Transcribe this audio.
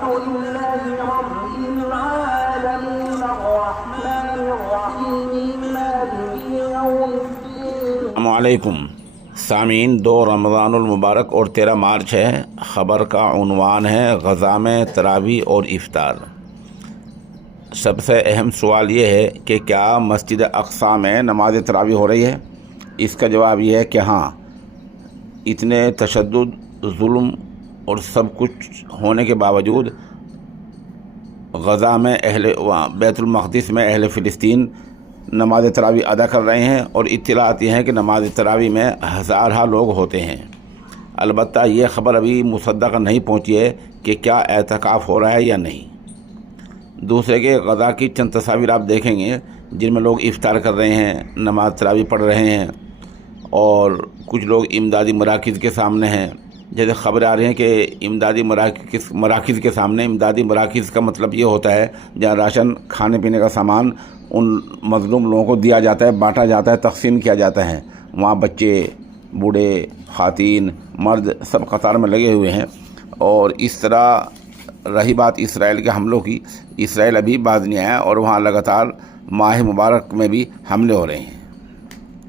لله رب العالمين الرحمن الرحيم مالك يوم الدين۔ السلام علیکم سامعین، 2 رمضان المبارک اور 13 مارچ ہے۔ خبر کا عنوان ہے غزہ میں تراویح اور افطار۔ سب سے اہم سوال یہ ہے کہ کیا مسجد اقصی میں نماز تراویح ہو رہی ہے؟ اس کا جواب یہ ہے کہ ہاں، اتنے تشدد، ظلم اور سب کچھ ہونے کے باوجود غزہ میں بیت المقدس میں اہل فلسطین نماز تراویح ادا کر رہے ہیں، اور اطلاعات یہ ہیں کہ نماز تراویح میں ہزارہ لوگ ہوتے ہیں۔ البتہ یہ خبر ابھی مصدق نہیں پہنچی ہے کہ کیا اعتکاف ہو رہا ہے یا نہیں۔ دوسرے کہ غزہ کی چند تصاویر آپ دیکھیں گے جن میں لوگ افطار کر رہے ہیں، نماز تراویح پڑھ رہے ہیں، اور کچھ لوگ امدادی مراکز کے سامنے ہیں۔ جیسے خبریں آ رہی ہیں کہ امدادی مراکز کے سامنے، امدادی مراکز کا مطلب یہ ہوتا ہے جہاں راشن، کھانے پینے کا سامان ان مظلوم لوگوں کو دیا جاتا ہے، بانٹا جاتا ہے، تقسیم کیا جاتا ہے۔ وہاں بچے، بوڑھے، خواتین، مرد سب قطار میں لگے ہوئے ہیں۔ اور اس طرح رہی بات اسرائیل کے حملوں کی، اسرائیل ابھی باز نہیں آیا اور وہاں لگاتار ماہ مبارک میں بھی حملے ہو رہے ہیں۔